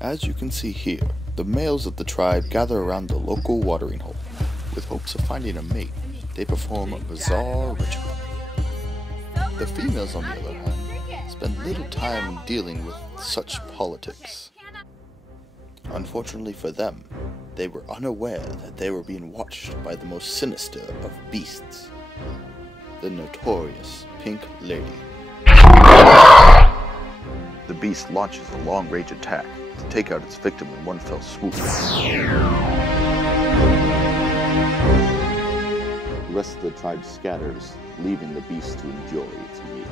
As you can see here, the males of the tribe gather around the local watering hole. With hopes of finding a mate, they perform a bizarre ritual. The females, on the other hand, spend little time dealing with such politics. Unfortunately for them, they were unaware that they were being watched by the most sinister of beasts, the notorious Pink Lady. The beast launches a long-range attack to take out its victim in one fell swoop. The rest of the tribe scatters, leaving the beast to enjoy its meal.